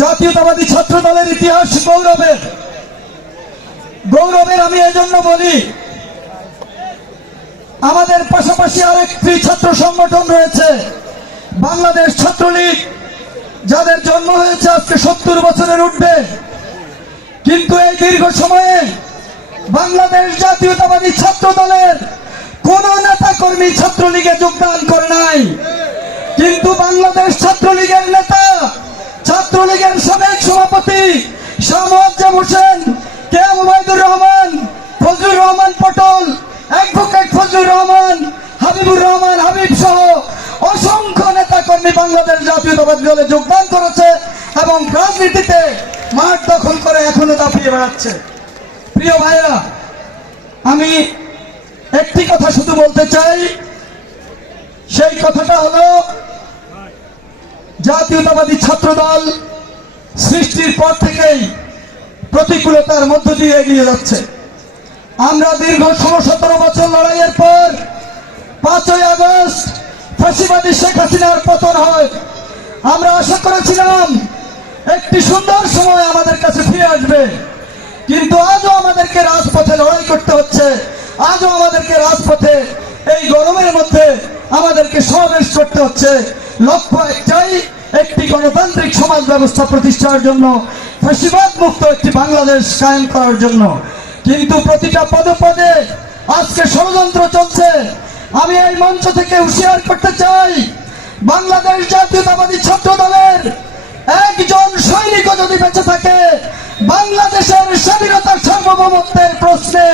জাতীয়তাবাদী ছাত্র দলের ইতিহাস গৌরবের। গৌরবের আমি এজন্য বলি, আমাদের পাশাপাশি আরেকটি ছাত্র সংগঠন রয়েছে, বাংলাদেশ ছাত্রলীগ, যাদের জন্ম হয়েছে আজকে সত্তর বছরের উঠবে কিন্তু এই দীর্ঘ সময়ে বাংলাদেশ জাতীয়তাবাদী ছাত্র দলের কোন নেতা কর্মী ছাত্রলীগে যোগদান করে নাই। কিন্তু বাংলাদেশ ছাত্রলীগের নেতা ছাত্রলীগের সাবেক সভাপতি Shah Hossain, K M Obaidur Rahman, Fazlur Rahman Potol, advocate Fazlur Rahman, Habibur Rahman, Habib সহ অসংখ্য নেতা কর্মী বাংলাদেশ জাতীয়তাবাদী দলে যোগদান করেছে এবং রাজনীতিতে মাঠ দখল করে এখনও দাপিয়ে বেড়াচ্ছে। প্রিয় ভাইরা আমি একটি কথা শুধু বলতে চাই, সেই কথাটা হলো জাতীয়তাবাদী ছাত্রদল সৃষ্টির পর থেকেই প্রতিকূলতার মধ্য দিয়ে এগিয়ে যাচ্ছে। আমরা দীর্ঘ ষোলো সতেরো বছর লড়াইয়ের পর পাঁচই আগস্ট ফাঁসিবাদী শেখ হাসিনার পতন হয়। আমরা আশা করেছিলাম একটি সুন্দর সময় আমাদের কাছে ফিরে আসবে। কিন্তু আজও আমাদেরকে রাজপথে লড়াই করতে হচ্ছে। আজও আমাদেরকে রাজপথে এই গরমের মধ্যে আমাদেরকে সমাবেশ করতে হচ্ছে। লক্ষ্য একটাই, একটি গণতান্ত্রিক সমাজ ব্যবস্থা প্রতিষ্ঠার জন্য ফাঁসিবাদ মুক্ত একটি বাংলাদেশ কায়েম করার জন্য। কিন্তু প্রতিটা পদে পদে আজকে ষড়যন্ত্র চলছে। আমি এই মঞ্চ থেকে হুঁশিয়ার করতে চাই, বাংলাদেশ জাতীয়তাবাদী ছাত্র দলের একজন সৈনিক যদি বেঁচে থাকে, বাংলাদেশের স্বাধীনতার সার্বভৌমত্বের প্রশ্নে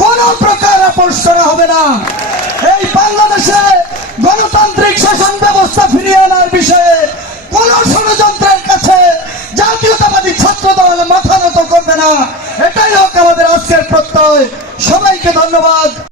কোন প্রকার আপোষ করা হবে না। এই বাংলাদেশে গণতান্ত্রিক না এটাই হোক আমাদের আজকের প্রত্যয়। সবাইকে ধন্যবাদ।